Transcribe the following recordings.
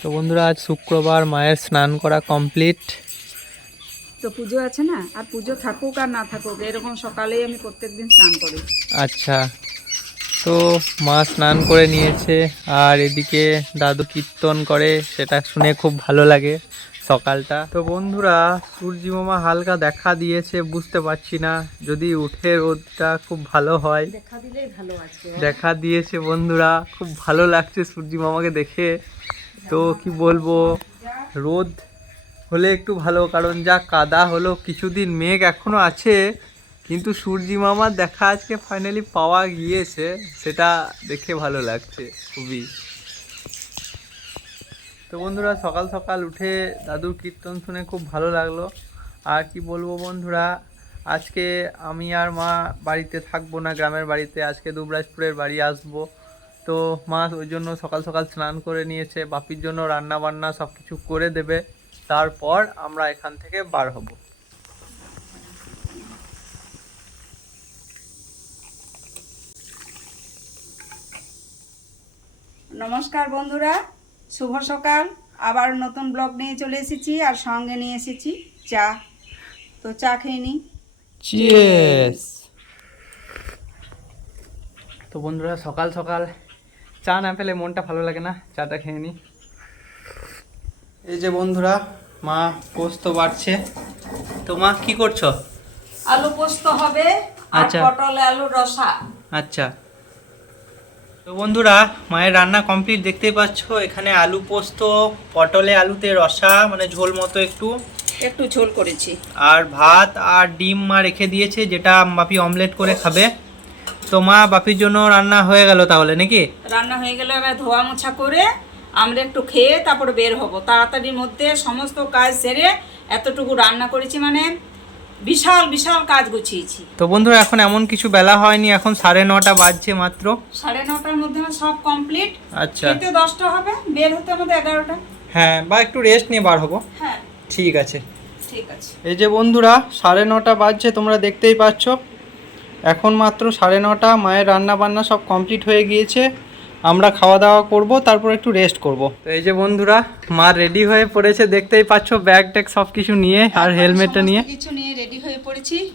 তো বন্ধুরা আজ শুক্রবার মায়ের স্নান করা কমপ্লিট তো পুজো আছে না? আর পুজো থাকুক আর না থাকুক এরকম সকালেই আমি প্রত্যেকদিন স্নান করি। আচ্ছা তো মা স্নান করে নিয়েছে আর এদিকে দাদু কীর্তন করে সেটা শুনে খুব ভালো লাগে সকালটা। তো বন্ধুরা সূর্যি মামা হালকা দেখা দিয়েছে বুঝতে পারছি না যদি উঠে রোদটা খুব ভালো হয়। দেখা দিলেই ভালো আজকে। দেখা দিয়েছে বন্ধুরা খুব ভালো লাগছে সূর্যি মামাকে দেখে। তো কি বলব, রোদ হলে একটু ভালো, কারণ যা কাদা হলো, কিছুদিন মেঘ এখনও আছে, কিন্তু সূর্যি মামার দেখা আজকে ফাইনালি পাওয়া গিয়েছে, সেটা দেখে ভালো লাগছে খুবই। তো বন্ধুরা, সকাল সকাল উঠে দাদুর কীর্তন শুনে খুব ভালো লাগল। আর কি বলব বন্ধুরা, আজকে আমি আর মা বাড়িতে থাকব না, গ্রামের বাড়িতে, আজকে দুবরাজপুরের বাড়ি আসব। তো মা ওই জন্য সকাল সকাল স্নান করে নিয়েছে বাপির জন্য রান্না বান্না সব কিছু করে দেবে তারপর আমরা এখান থেকে বার হব। নমস্কার বন্ধুরা শুভ সকাল। আবার নতুন ব্লগ নিয়ে চলে এসেছি আর সঙ্গে নিয়ে এসেছি চা। তো চা খেয়ে নিই চিয়েস তো বন্ধুরা সকাল সকাল চা না পেলে মনটা ভালো লাগে না চাটা খেয়ে নিই এই যে বন্ধুরা মা পোস্ত বাড়ছে। তো মা কি করছ? আলু পোস্ত হবে আর আচ্ছা। পটল আলু রসা। আচ্ছা। তো বন্ধুরা মায়ের রান্না কমপ্লিট দেখতেই পাচ্ছ। এখানে আলু পোস্ত পটলে আলুতে রসা মানে ঝোল মতো একটু। একটু ঝোল করেছি। আর ভাত আর ডিম মা রেখে দিয়েছে যেটা বাপি অমলেট করে খাবে। তো মা বাপির জন্য রান্না হয়ে গেল তাহলে নাকি? রান্না হয়ে গেলে এবার ধোয়া মোছা করে আমরা একটু খেয়ে তারপরে বের হব। তাড়াতাড়ির মধ্যে সমস্ত কাজ সেরে এতটুকু রান্না করেছি মানে বিশাল বিশাল কাজ গুছিয়েছি। তো বন্ধুরা এখন এমন কিছু বেলা হয়নি এখন সাড়ে নটা বাজছে মাত্র। সাড়ে নটার মধ্যে আমার সব কমপ্লিট। আচ্ছা। খেতে দশটা হবে বের হতে আমাদের এগারোটা। হ্যাঁ বা একটু রেস্ট নিয়ে বার হব। হ্যাঁ। ঠিক আছে। ঠিক আছে। এই যে বন্ধুরা সাড়ে নটা বাজছে তোমরা দেখতেই পাচ্ছ। এখন মাত্র সাড়ে নটা মায়ের রান্না বান্না সব কমপ্লিট হয়ে গিয়েছে। আমরা খাওয়া দাওয়া করব তারপর একটু রেস্ট করব। তো এই যে বন্ধুরা মা রেডি হয়ে পড়েছে দেখতেই পাচ্ছ ব্যাগ ট্যাগ সব কিছু নিয়ে আর হেলমেটটা নিয়ে। কিছু নিয়ে রেডি হয়ে পড়েছি।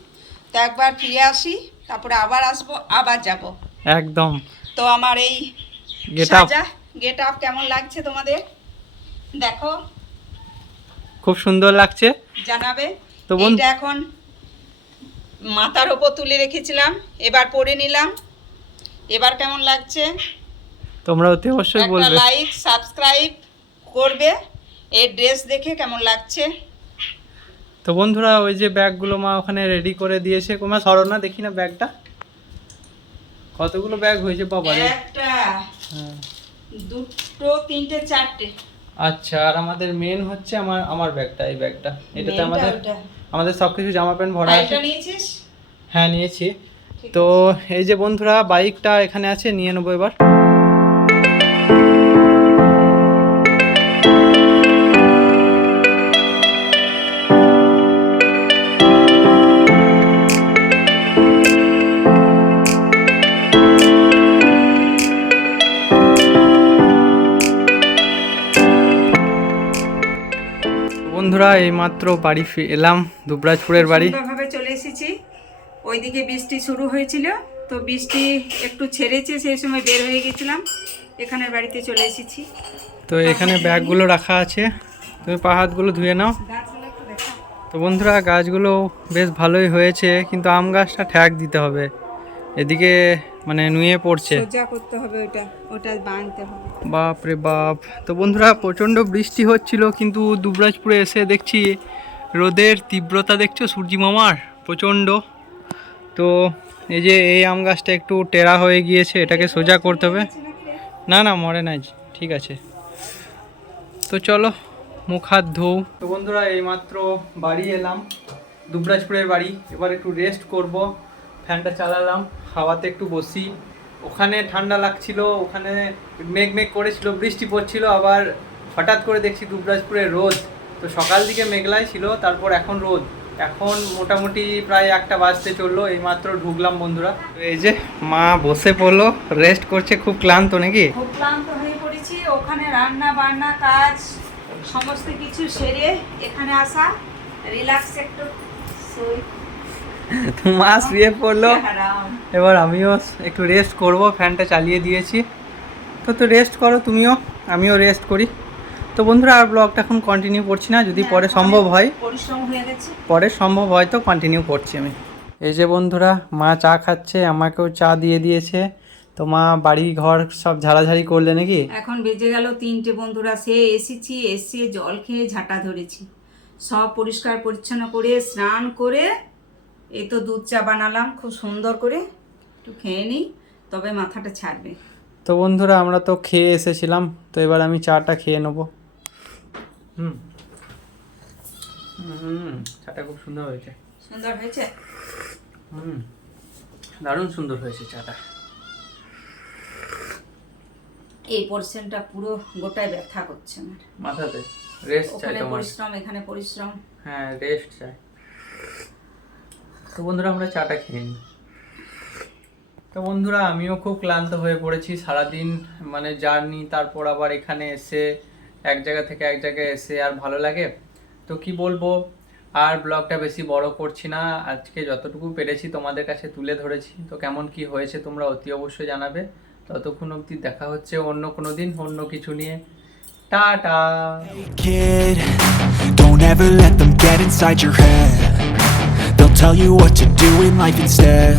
তো একবার ফিরে আসি তারপরে আবার আসব আবার যাব। একদম। তো আমার এই গেট আপ গেট আপ কেমন লাগছে তোমাদের? দেখো। খুব সুন্দর লাগছে। জানাবে। তো বন্ধু- এখন মাথার ওপর তুলে রেখেছিলাম এবার পরে নিলাম। এবার কেমন লাগছে? তোমরা অতি অবশ্যই একটা বলবে। লাইক সাবস্ক্রাইব করবে। এই ড্রেস দেখে কেমন লাগছে? তো বন্ধুরা ওই যে ব্যাগগুলো মা ওখানে রেডি করে দিয়েছে। কোমা সরো না দেখি না ব্যাগটা। কতগুলো ব্যাগ হয়েছে বাবা একটা হ্যাঁ। দুটো তিনটে চারটে। আচ্ছা আর আমাদের মেন হচ্ছে আমার আমার ব্যাগটা এই ব্যাগটা। এটাতে আমাদের। আমাদের সব কিছু জামা প্যান্ট ভরা আছে। নিয়েছিস? হ্যাঁ নিয়েছি। তো এই যে বন্ধুরা বাইকটা এখানে আছে নিয়ে নেব এবার। বন্ধুরা এইমাত্র বাড়ি এলাম দুবরাজপুরের বাড়ি। সুন্দরভাবে চলে এসেছি। ওইদিকে বৃষ্টি শুরু হয়েছিল তো বৃষ্টি একটু ছেড়েছে সেই সময় বের হয়ে গেছিলাম। এখানের বাড়িতে চলে এসেছি। তো এখানে ব্যাগগুলো রাখা আছে। তুমি পা হাতগুলো ধুয়ে নাও। তো বন্ধুরা গাছগুলো বেশ ভালোই হয়েছে কিন্তু আম গাছটা ঠ্যাক দিতে হবে। এদিকে মানে নুয়ে পড়ছে। সোজা করতে হবে ওটা ওটা বাঁধতে হবে। বাপ রে বাপ। তো বন্ধুরা প্রচণ্ড বৃষ্টি হচ্ছিল কিন্তু দুবরাজপুরে এসে দেখছি রোদের তীব্রতা দেখছ সূর্যি মামার? প্রচণ্ড। তো এই যে এই আম গাছটা একটু টেরা হয়ে গিয়েছে এটাকে সোজা করতে হবে। না না মরে নাই ঠিক আছে। তো চলো মুখ হাত ধোও। তো বন্ধুরা এইমাত্র বাড়ি এলাম দুবরাজপুরের বাড়ি। এবার একটু রেস্ট করব ফ্যানটা চালালাম। হাওয়াতে একটু বসি। ওখানে ঠান্ডা লাগছিল ওখানে মেঘ মেঘ করেছিল বৃষ্টি পড়ছিল আবার হঠাৎ করে দেখছি দুবরাজপুরে রোদ। তো সকাল দিকে মেঘলাই ছিল তারপর এখন রোদ। এখন মোটামুটি প্রায় একটা বাজতে চলল এইমাত্র ঢুকলাম বন্ধুরা। তো এই যে মা বসে পড়ল রেস্ট করছে খুব ক্লান্ত নাকি? খুব ক্লান্ত হয়ে পড়েছি ওখানে রান্না বান্না কাজ সমস্ত কিছু সেরে এখানে আসা রিল্যাক্স একটু শুই তো মা শুয়ে পড়ল? আরাম। এবার আমিও একটু রেস্ট করব ফ্যানটা চালিয়ে দিয়েছি। তো তো রেস্ট করো তুমিও, আমিও রেস্ট করি। তো বন্ধুরা, আর ব্লগটা এখন কন্টিনিউ করছি না, যদি পরে সম্ভব হয়ে। পরে সম্ভব হয় তো কন্টিনিউ করছি আমি। এই যে বন্ধুরা, মা চা খাচ্ছে, আমাকেও চা দিয়ে দিয়েছে। তো মা বাড়ি ঘর সব ঝাড়াঝাড়ি করলে নাকি? এখন বেজে গেল তিনটে বন্ধুরা, সে এসেছি, এসে জল খেয়ে ঝাঁটা ধরেছি। সব পরিষ্কার পরিচ্ছন্ন করে, স্নান করে, এই তো দুধ চা বানালাম, খুব সুন্দর করে। একটু খেয়ে নিই তবে মাথাটা ছাড়বে। তো বন্ধুরা আমরা তো খেয়ে এসেছিলাম তো এবার আমি চাটা খেয়ে নেব। হুম। হুম চাটা খুব সুন্দর হয়েছে। সুন্দর হয়েছে? হুম দারুণ সুন্দর হয়েছে চাটা। এই পোর্শনটা পুরো গোটায় ব্যথা করছে আমার। মাথাতে রেস্ট চাই ওখানে তোমার। পরিশ্রম এখানে পরিশ্রম। হ্যাঁ রেস্ট চাই। তো বন্ধুরা আমরা চাটা খেয়ে নিই। তো বন্ধুরা আমিও খুব ক্লান্ত হয়ে পড়েছি সারাদিন মানে জার্নি তারপর আবার এখানে এসে এক জায়গা থেকে এক জায়গায় এসে আর ভালো লাগে। তো কি বলব আর ব্লগটা বেশি বড় করছি না আজকে যতটুকু পেরেছি তোমাদের কাছে তুলে ধরেছি। তো কেমন কি হয়েছে তোমরা অতি অবশ্যই জানাবে। ততক্ষণ অবধি দেখা হচ্ছে অন্য কোনো দিন অন্য কিছু নিয়ে। Tata! Kid, don't ever let them get inside your head. They'll tell you what to do in life instead.